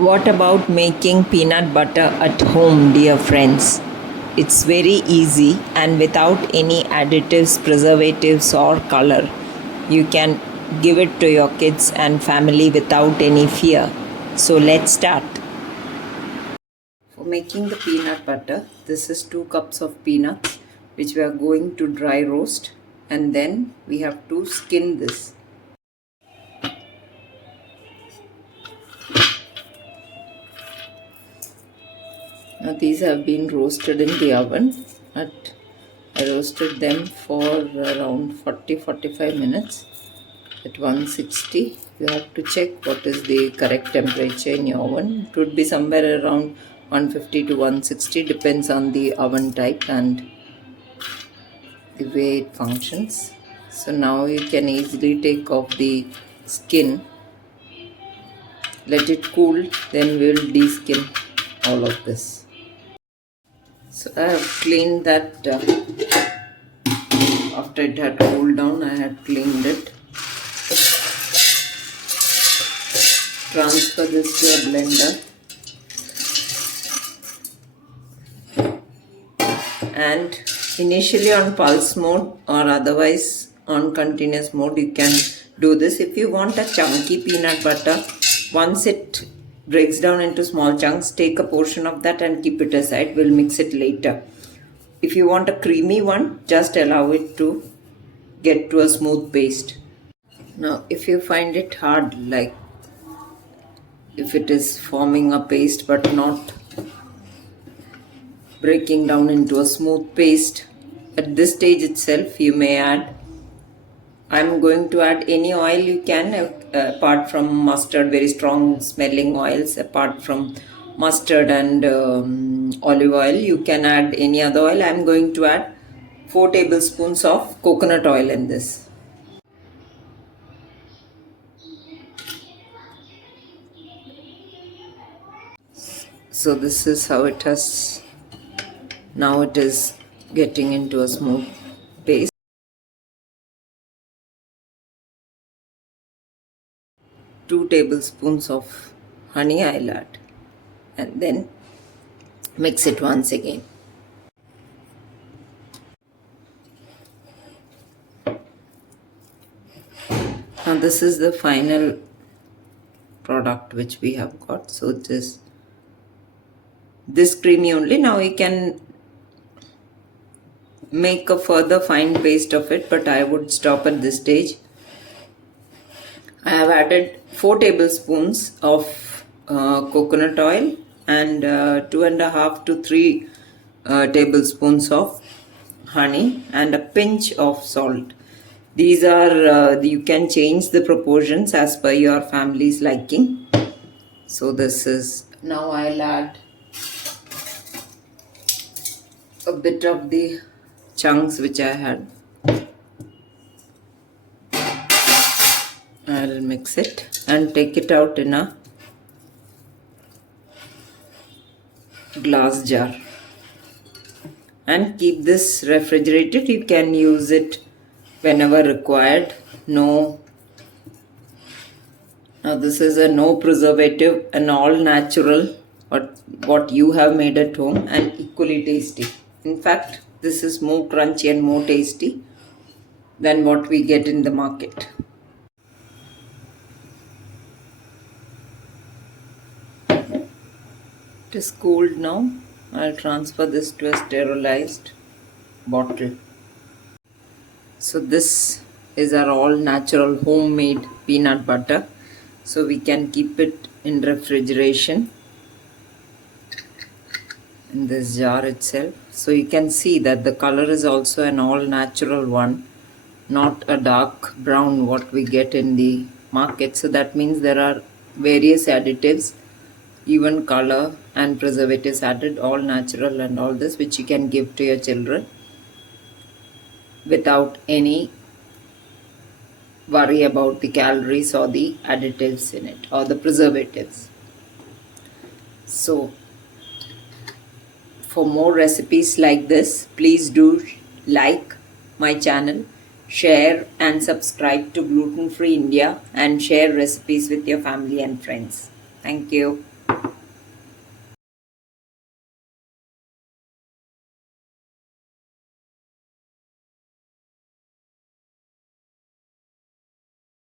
What about making peanut butter at home, dear friends? It's very easy and without any additives, preservatives, or color. You can give it to your kids and family without any fear. So let's start. For making the peanut butter, this is 2 cups of peanuts which we are going to dry roast, and then we have to skin this. Now these have been roasted in the oven. I roasted them for around 40-45 minutes at 160. You have to check what is the correct temperature in your oven. It would be somewhere around 150 to 160, depends on the oven type and the way it functions. So now you can easily take off the skin, let it cool, then we will de-skin all of this. So I have cleaned that after it had cooled down. I had cleaned it. Transfer this to a blender and initially on pulse mode or otherwise on continuous mode you can do this. If you want a chunky peanut butter, once it breaks down into small chunks, take a portion of that and keep it aside. We'll mix it later. If you want a creamy one, just allow it to get to a smooth paste. Now if you find it hard, like if it is forming a paste but not breaking down into a smooth paste, at this stage itself you may add, I'm going to add any oil you can apart from mustard, very strong smelling oils. Apart from mustard and olive oil, you can add any other oil. I'm going to add 4 tablespoons of coconut oil in this. So this is how it has, now it is getting into a smooth paste. 2 tablespoons of honey I'll add and then mix it once again. Now this is the final product which we have got. So it is this creamy only. Now you can make a further fine paste of it, but I would stop at this stage. I have added 4 tablespoons of coconut oil and 2.5 to 3 tablespoons of honey and a pinch of salt. These are, you can change the proportions as per your family's liking. So this is, now I'll add a bit of the chunks which I had. I'll mix it and take it out in a glass jar and keep this refrigerated. You can use it whenever required. Now this is a no preservative and all natural, what you have made at home, and equally tasty. In fact, this is more crunchy and more tasty than what we get in the market. It is cooled now. I'll transfer this to a sterilized bottle. So this is our all natural homemade peanut butter. So we can keep it in refrigeration in this jar itself. So you can see that the color is also an all natural one, not a dark brown what we get in the market. So that means there are various additives, even color and preservatives added, all natural and all this, which you can give to your children without any worry about the calories or the additives in it or the preservatives. So for more recipes like this, please do like my channel, share and subscribe to Gluten Free India, and share recipes with your family and friends. Thank you.